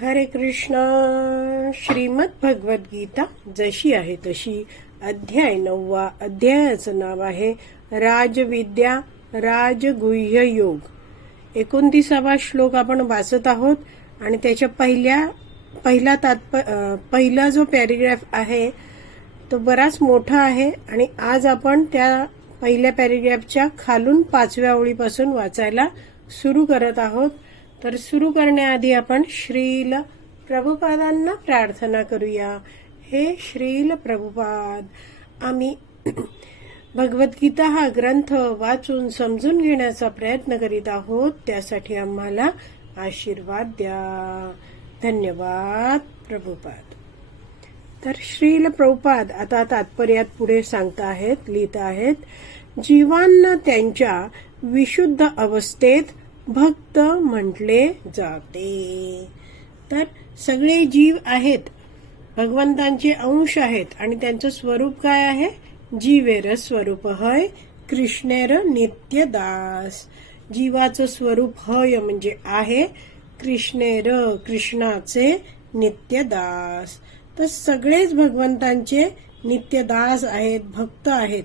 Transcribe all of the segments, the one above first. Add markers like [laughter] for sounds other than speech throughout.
हरे कृष्ण। श्रीमद भगवत गीता जशी आहे तशी अध्याय नववा अध्यायाचं नाव आहे राजविद्या राजगुह्य योग. एकोणतीसावा श्लोक आपण वाचत आहोत आणि त्याच्या पहिल्या पहिला तात्प पहिला जो पॅरेग्राफ आहे तो बराच मोठा आहे आणि आज आपण त्या पहिल्या पॅरेग्राफच्या खालून पाचव्या ओळीपासून वाचायला सुरू करत आहोत. तर सुरू करण्याआधी आपण श्रील प्रभुपादांना प्रार्थना करूया. हे श्रील प्रभुपाद आम्ही भगवद्गीता हा ग्रंथ वाचून समजून घेण्याचा प्रयत्न करीत आहोत. त्यासाठी आम्हाला आशीर्वाद द्या. धन्यवाद प्रभुपाद. तर श्रील प्रभुपाद आता तात्पर्यात पुढे सांगता आहेत लिहित आहेत जीवांना त्यांच्या विशुद्ध अवस्थेत भक्त म्हटले जाते. तर सगळे जीव आहेत. भगवंतांचे अंश आहेत आणि त्यांचं स्वरूप काय आहे? जीवेर स्वरूप हय कृष्णेर नित्य दास. जीवाचं स्वरूप हय म्हणजे आहे कृष्णेर कृष्णाचे नित्य दास. तर सगळेच भगवंतांचे नित्य दास आहेत भक्त आहेत.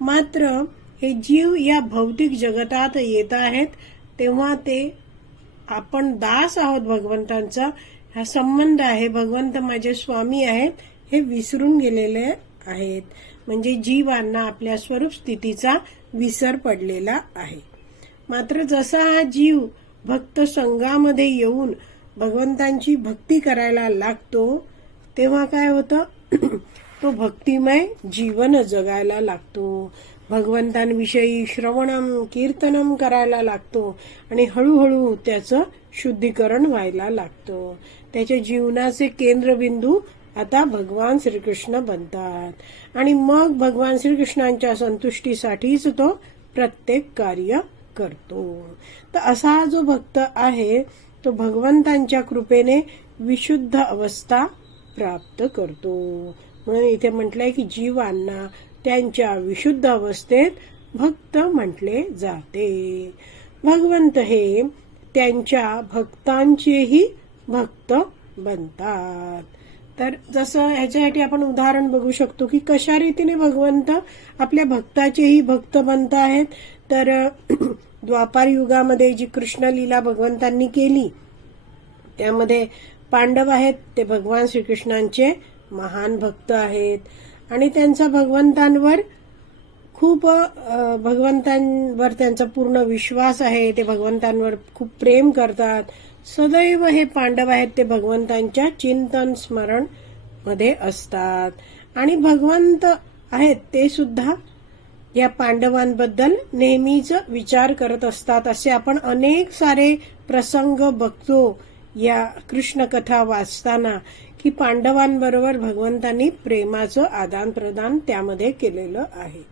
मात्र हे जीव या भौतिक जगतात येत आहेत तेव्हा ते आपण दास आहोत भगवंतांचा. हा संबंध आहे. भगवंत माझे स्वामी आहेत. हे विसरून गेलेले आहेत. म्हणजे जीवांना आपल्या स्वरूप स्थितीचा विसर पडलेला आहे. मात्र जसा हा जीव भक्त संघामध्ये येऊन भगवंतांची भक्ती करायला लागतो तेव्हा काय होतं? तो भक्तिमय जीवन जगायला लागतो. भगवंतांविषयी श्रवणम कीर्तनम करायला लागतो आणि हळूहळू त्याचं शुद्धीकरण व्हायला लागतं. त्याच्या जीवनाचे केंद्रबिंदू आता भगवान श्रीकृष्ण बनतात. आणि मग भगवान श्रीकृष्णांच्या संतुष्टीसाठीच तो प्रत्येक कार्य करतो. तर असा जो भक्त आहे तो भगवंतांच्या कृपेने विशुद्ध अवस्था प्राप्त करतो. म्हणून इथे म्हटलंय की जीवांना त्यांच्या विशुद्ध अवस्थेत भक्त म्हटले जाते. भगवंत हे त्यांच्या भक्तांचेही भक्त बनतात. तर जसं ह्याच्यासाठी आपण उदाहरण बघू शकतो की कशा रीतीने भगवंत आपल्या भक्ताचेही भक्त बनत आहेत. तर [clears throat] द्वापार युगामध्ये जी कृष्णलीला भगवंतांनी केली त्यामध्ये पांडव आहेत ते भगवान श्रीकृष्णांचे महान भक्त आहेत. आणि त्यांचा भगवंतांवर खूप भगवंतांवर त्यांचा पूर्ण विश्वास आहे. ते भगवंतांवर खूप प्रेम करतात. सदैव हे पांडव आहेत ते भगवंतांच्या चिंतन स्मरणमध्ये असतात. आणि भगवंत आहेत ते सुद्धा या पांडवांबद्दल नेहमीच विचार करत असतात. असे आपण अनेक सारे प्रसंग बघतो. या कृष्णकथा वाचताना की पांडवांबरोबर भगवंतांनी प्रेमाचं आदान प्रदान त्यामध्ये केलेलं आहे.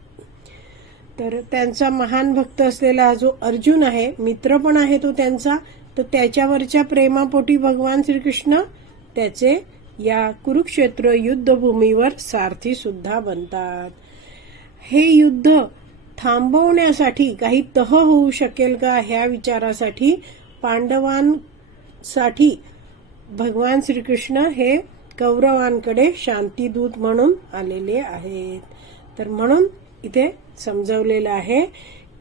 तर त्यांचा महान भक्त असलेला जो अर्जुन आहे मित्र पण आहे तो त्यांचा तर त्याच्यावरच्या प्रेमापोटी भगवान श्रीकृष्ण त्याचे या कुरुक्षेत्र युद्धभूमीवर सारथी सुद्धा बनतात. हे युद्ध थांबवण्यासाठी काही तह होऊ शकेल का ह्या विचारासाठी साठी भगवान श्रीकृष्ण हे कौरवांकडे शांतीदूत म्हणून आलेले आहेत. तर म्हणून इथे समजवलेलं आहे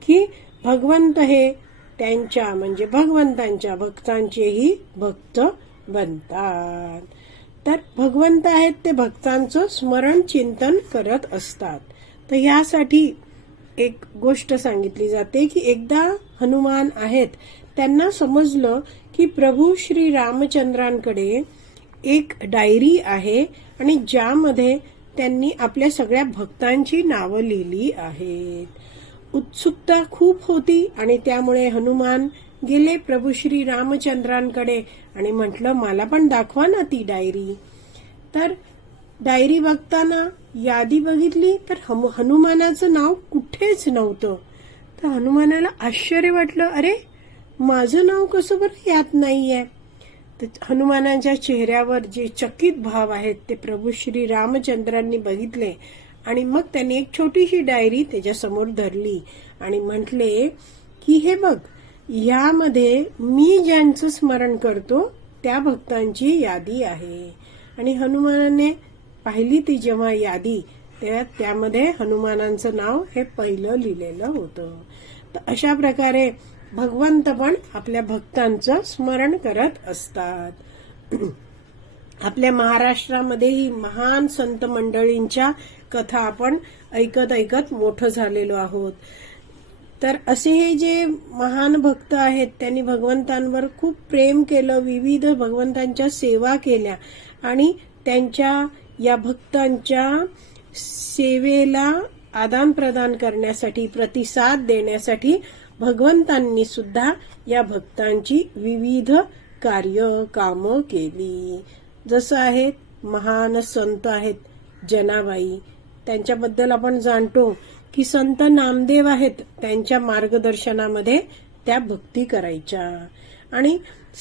की भगवंत हे त्यांच्या म्हणजे भगवंतांच्या भक्तांचेही भक्त बनतात. तर भगवंत आहेत ते भक्तांचं स्मरण चिंतन करत असतात. तर यासाठी एक गोष्ट सांगितली जाते की एकदा हनुमान आहेत त्यांना समजलं की प्रभू श्री रामचंद्रांकडे एक डायरी आहे आणि ज्यामध्ये त्यांनी आपल्या सगळ्या भक्तांची नावं लिहिली आहेत. उत्सुकता खूप होती आणि त्यामुळे हनुमान गेले प्रभू श्री रामचंद्रांकडे आणि म्हटलं मला पण दाखवा ना ती डायरी. तर डायरी बघताना यादी बघितली तर हम- हनुमानाचं नाव कुठेच नव्हतं. तर हनुमानाला आश्चर्य वाटलं अरे माझं नाव कसं बरं यात नाहीये? तर हनुमानाच्या चेहऱ्यावर जे चकित भाव आहेत ते प्रभू श्री रामचंद्रांनी बघितले आणि मग त्यांनी एक छोटीशी डायरी त्याच्यासमोर धरली आणि म्हटले की हे बघ यामध्ये मी ज्यांचं स्मरण करतो त्या भक्तांची यादी आहे. आणि हनुमानाने पाहिली ती जेव्हा यादी तेव्हा त्यामध्ये हनुमानांचं नाव हे पहिलं लिहिलेलं होतं. तर अशा प्रकारे भगवंत पण आपल्या भक्तांचं स्मरण करत असतात. आपल्या महाराष्ट्रामध्ये ही महान संत मंडळींच्या कथा आपण ऐकत ऐकत मोठं झालेलो आहोत. तर असे हे जे महान भक्त आहेत त्यांनी भगवंतांवर खूप प्रेम केलं विविध भगवंतांच्या सेवा केल्या आणि त्यांच्या या भक्तांच्या सेवेला आदान प्रदान करण्यासाठी प्रतिसाद देण्यासाठी भगवंतांनी सुद्धा या भक्तांची विविध कार्य काम केली. जसं आहेत महान संत आहेत जनाबाई. त्यांच्याबद्दल आपण जाणतो की संत नामदेव आहेत त्यांच्या मार्गदर्शनामध्ये त्या भक्ती करायच्या. आणि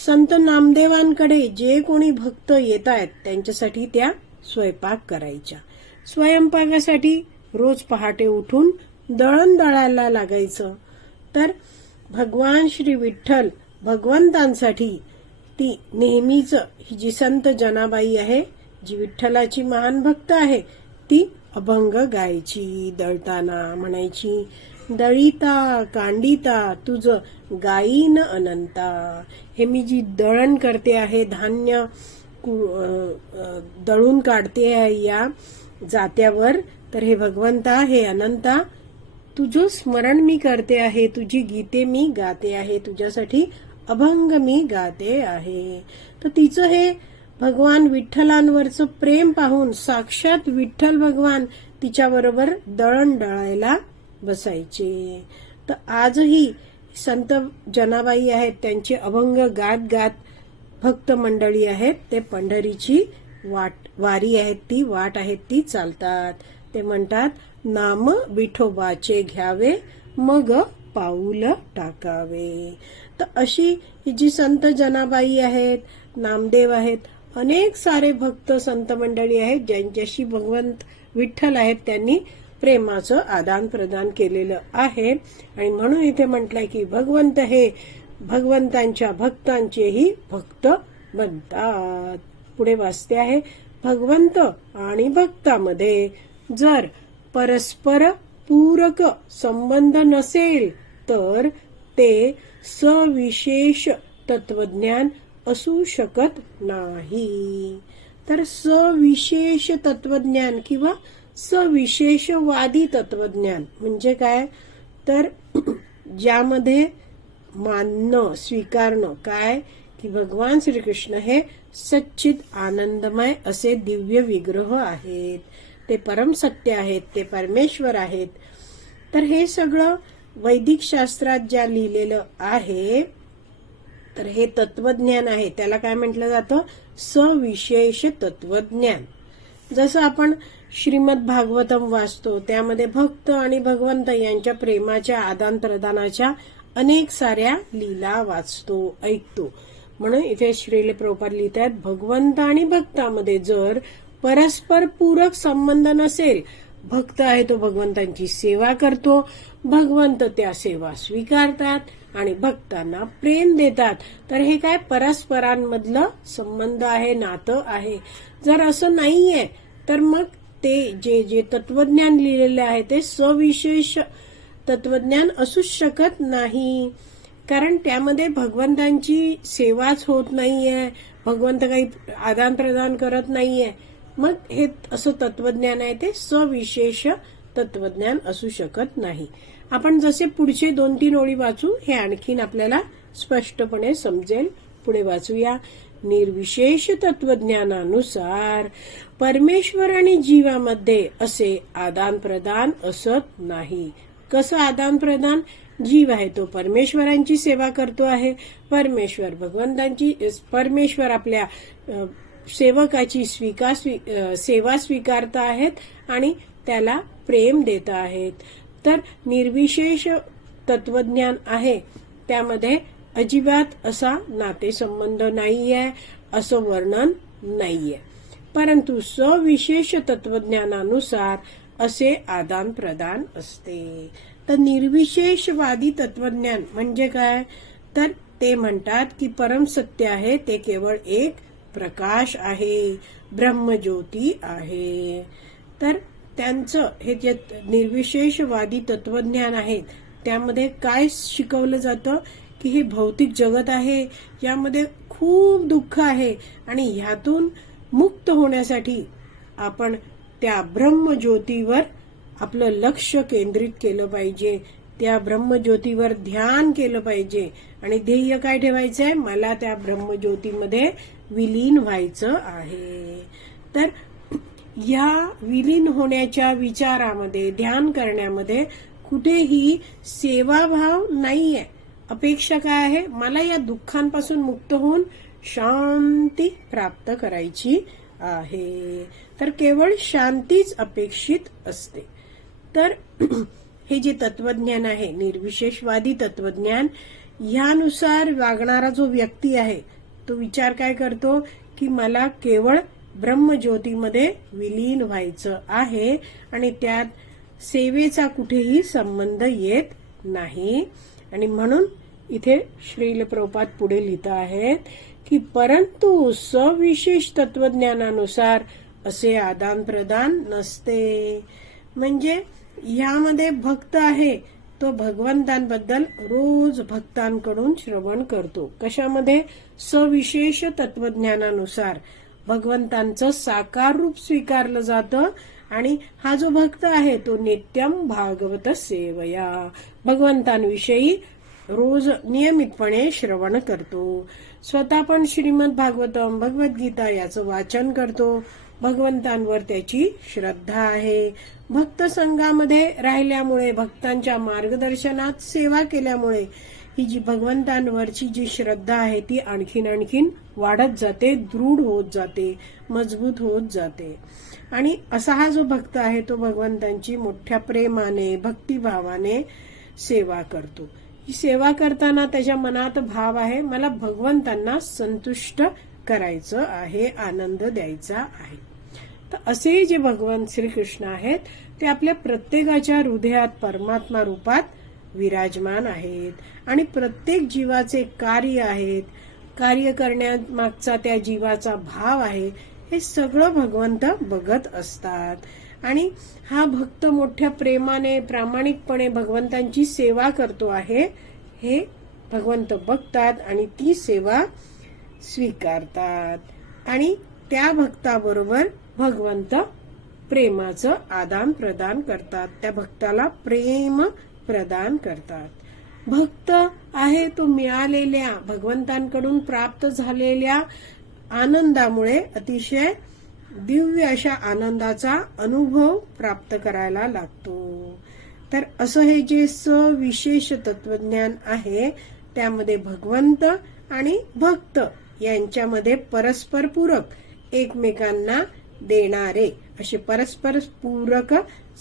संत नामदेवांकडे जे कोणी भक्त येत आहेत त्यांच्यासाठी त्या स्वयंपाक करायच्या. स्वयंपाकासाठी रोज पहाटे उठून दळण दळायला लागायचं. तर भगवान श्री विठ्ठल भगवंतांसाठी ती नेहमीच ही जी संत जनाबाई आहे जी विठ्ठलाची महान भक्त आहे ती अभंग गायची दळताना म्हणायची दळिता कांडिता तुझ गायीन अनंता. हे मी जी दळण करते आहे धान्य दळून काढते आहे या जात्यावर तर हे भगवंता हे अनंता. तुझं स्मरण मी करते आहे तुझी गीते मी गाते आहे तुझ्यासाठी अभंग मी गाते आहे. तर तिचं हे भगवान विठ्ठलांवरचं प्रेम पाहून साक्षात विठ्ठल भगवान तिच्याबरोबर दळण दळायला बसायचे. तर आजही संत जनाबाई आहेत त्यांचे अभंग गात गात भक्त मंडळी आहेत ते पंढरीची वाट वारी आहेत ती वाट आहेत ती चालतात. ते म्हणतात नाम विठोबाचे घ्यावे मग पाऊल टाकावे. तर अशी ही जी संत जनाबाई आहेत नामदेव आहेत अनेक सारे भक्त संत मंडळी आहेत ज्यांच्याशी भगवंत विठ्ठल आहेत त्यांनी प्रेमाचं आदान प्रदान केलेलं आहे. आणि म्हणून इथे म्हटलंय की भगवंत हे भगवंतांच्या भक्तांचेही भक्त बनतात. पुढे वाचते आहे भगवंत आणि भक्तामध्ये जर परस्पर पूरक संबंध नसेल तर ते सविशेष तत्वज्ञान असू शकत नाही. तर सविशेष तत्वज्ञान किंवा सविशेषवादी तत्वज्ञान म्हणजे काय? तर [clears throat] ज्यामध्ये मानणं स्वीकारणं काय? की भगवान श्रीकृष्ण हे सच्चित आनंदमय असे दिव्य विग्रह आहेत. ते परम सत्य आहेत ते परमेश्वर आहेत. तर हे सगळं वैदिक शास्त्रात ज्या लिहिलेलं आहे तर हे तत्वज्ञान आहे. त्याला काय म्हटलं जातं? सविशेष तत्वज्ञान. जसं आपण श्रीमद भागवतम वाचतो त्यामध्ये भक्त आणि भगवंत यांच्या प्रेमाच्या आदान प्रदानाच्या अनेक साऱ्या लीला वाचतो ऐकतो. म्हणून इथे श्रीले लिहित आहेत भगवंत आणि भक्तामध्ये जर परस्पर पूरक संबंध नसेल भक्त आहे तो भगवंतांची सेवा करतो. भगवंत त्या सेवा स्वीकारतात आणि भक्तांना प्रेम देतात. तर हे काय परस्परांमधलं संबंध आहे नातं आहे? जर असं नाहीये तर मग ते जे जे तत्वज्ञान लिहिलेले आहे ते सविशेष तत्वज्ञान असूच शकत नाही. कारण त्यामध्ये भगवंतांची सेवाच होत नाहीये. भगवंत काही आदान प्रदान करत नाहीये. मग हे असं तत्वज्ञान आहे ते सविशेष तत्वज्ञान असू शकत नाही. आपण जसे पुढचे दोन तीन ओळी वाचू हे आणखीन आपल्याला स्पष्टपणे समजेल. पुढे वाचूया. निर्विशेष तत्वज्ञानानुसार परमेश्वर आणि जीवामध्ये असे आदान प्रदान असत नाही. कसं आदान प्रदान? जीव आहे तो परमेश्वरांची सेवा करतो आहे. परमेश्वर भगवंतांची परमेश्वर आपल्या सेवकाची स्वीकार स्वी- सेवा स्वीकारत आहेत आणि त्याला प्रेम देत आहेत. तर निर्विशेष तत्वज्ञान आहे. त्यामध्ये अजिबात असा नातेसंबंध नाहीये असं वर्णन नाहीये. परंतु सविशेष तत्वज्ञानानुसार असे आदान प्रदान असते. तर निर्विशेषवादी तत्वज्ञान म्हणजे काय? तर ते म्हणतात की परम सत्य आहे ते केवळ एक प्रकाश आहे ब्रह्मज्योती आहे. तर त्यांचं हे जे निर्विशेषवादी तत्वज्ञान आहे त्यामध्ये काय शिकवलं जातं? की हे भौतिक जगत आहे यामध्ये खूप दुःख आहे आणि ह्यातून मुक्त होण्यासाठी आपण त्या ब्रह्मज्योतीवर आपलं लक्ष केंद्रित केलं पाहिजे. त्या ब्रह्मज्योतीवर ध्यान केलं पाहिजे. आणि ध्येय काय ठेवायचं आहे मला त्या ब्रह्मज्योतीमध्ये विलीन व्हायचं आहे. तर या विलीन होण्याच्या विचारामध्ये ध्यान करण्यामध्ये कुठेही सेवाभाव नाहीये. अपेक्षा काय आहे? मला या दुःखांपासून मुक्त होऊन शांती प्राप्त करायची आहे. तर केवळ शांतीच अपेक्षित असते. तर [clears throat] हे जे तत्वज्ञान आहे निर्विशेषवादी तत्वज्ञान ह्यानुसार वागणारा जो व्यक्ती आहे तो विचार काय करतो की मला केवळ ब्रह्मज्योतीमध्ये विलीन व्हायचं आहे आणि त्यात सेवेचा कुठेही संबंध येत नाही. आणि म्हणून इथे श्रील प्रपात पुढे लिहित आहेत की परंतु सविशेष तत्वज्ञानानुसार असे आदान प्रदान नसते. म्हणजे ह्यामध्ये भक्त आहे तो भगवंतांबद्दल रोज भक्तांकडून श्रवण करतो. कशामध्ये? सविशेष तत्वज्ञानानुसार. भगवंतांचं साकार रूप स्वीकारलं जातं आणि हा जो भक्त आहे तो नित्यम भागवत सेवया. भगवंतांविषयी रोज नियमितपणे श्रवण करतो. स्वतः पण श्रीमद भागवतम भगवद्गीता याचं वाचन करतो. भगवंतांवर त्याची श्रद्धा आहे. भक्त संघामध्ये राहिल्यामुळे भक्तांच्या मार्गदर्शनात सेवा केल्यामुळे ही जी भगवंतांवरची जी श्रद्धा आहे ती आणखीन आणखीन वाढत जाते दृढ होत जाते मजबूत होत जाते. आणि असा हा जो भक्त आहे तो भगवंतांची मोठ्या प्रेमाने भक्तिभावाने सेवा करतो. ही सेवा करताना त्याच्या मनात भाव आहे मला भगवंतांना संतुष्ट करायचं आहे आनंद द्यायचा आहे. तर असे जे भगवान श्रीकृष्ण आहेत ते आपल्या प्रत्येकाच्या हृदयात परमात्मा रूपात विराजमान आहेत. आणि प्रत्येक जीवाचे कार्य आहेत. कार्य करण्यामागचा त्या जीवाचा भाव आहे हे सगळं भगवंत बघत असतात. आणि हा भक्त मोठ्या प्रेमाने प्रामाणिकपणे भगवंतांची सेवा करतो आहे हे भगवंत बघतात आणि ती सेवा स्वीकारतात. आणि त्या भक्ताबरोबर भगवंत प्रेमाचं आदान प्रदान करतात. त्या भक्ताला प्रेम प्रदान करतात. भक्त आहे तो मिळालेल्या भगवंतांकडून प्राप्त झालेल्या आनंदामुळे अतिशय दिव्य अशा आनंदाचा अनुभव प्राप्त करायला लागतो. तर असं हे जे सविशेष तत्वज्ञान आहे त्यामध्ये भगवंत आणि भक्त यांच्यामध्ये परस्पर पूरक एकमेकांना देणारे असे परस्पर पूरक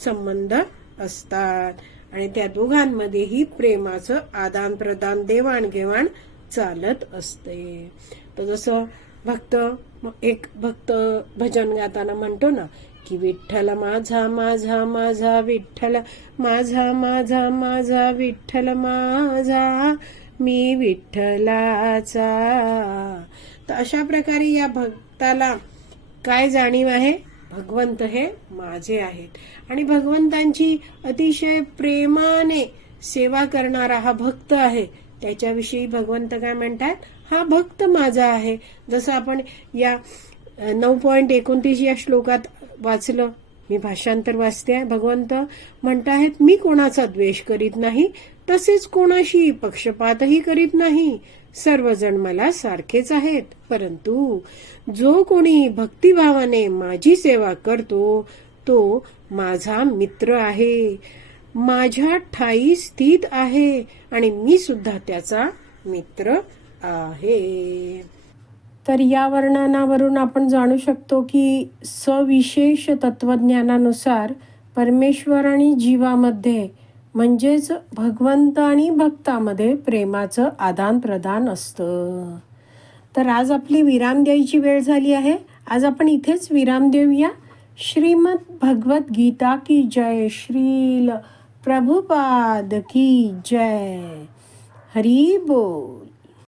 संबंध असतात. आणि त्या दोघांमध्येही प्रेमाचं आदान प्रदान देवाणघेवाण चालत असते. तर जसं भक्त एक भक्त भजन गाताना म्हणतो ना की विठ्ठल माझा माझा माझा विठ्ठल माझा माझा माझा विठ्ठल माझा मी विठ्ठलाचा. तर अशा प्रकारे या भक्ताला काय जाणीव आहे? भगवंत हे माझे आहेत. आणि भगवंतांची अतिशय प्रेमाने सेवा करणारा हा भक्त आहे. त्याच्याविषयी भगवंत काय म्हणतात? हा भक्त माझा आहे. जसं आपण या नऊ पॉईंट एकोणतीस या श्लोकात वाचलं. मी भाषांतर वाचते भगवंत म्हणत आहेत मी कोणाचा द्वेष करीत नाही तसेच कोणाशी पक्षपातही करीत नाही. सर्वजण मला सारखेच आहेत परंतु जो कोणी भक्तिभावाने माझी सेवा करतो तो माझा मित्र आहे. माझ्या ठाई स्थित आहे आणि मी सुद्धा त्याचा मित्र आहे. तर या वर्णनावरून आपण जाणू शकतो की सविशेष तत्वज्ञानानुसार परमेश्वर आणि जीवामध्ये म्हणजेच भगवंत आणि भक्तामध्ये प्रेमाचं आदान प्रदान असतं. तर आज आपली विराम द्यायची वेळ झाली आहे. आज आपण इथेच विराम देऊया. श्रीमद भगवत गीता की जय श्रील प्रभुपाद की जय. हरी बोल.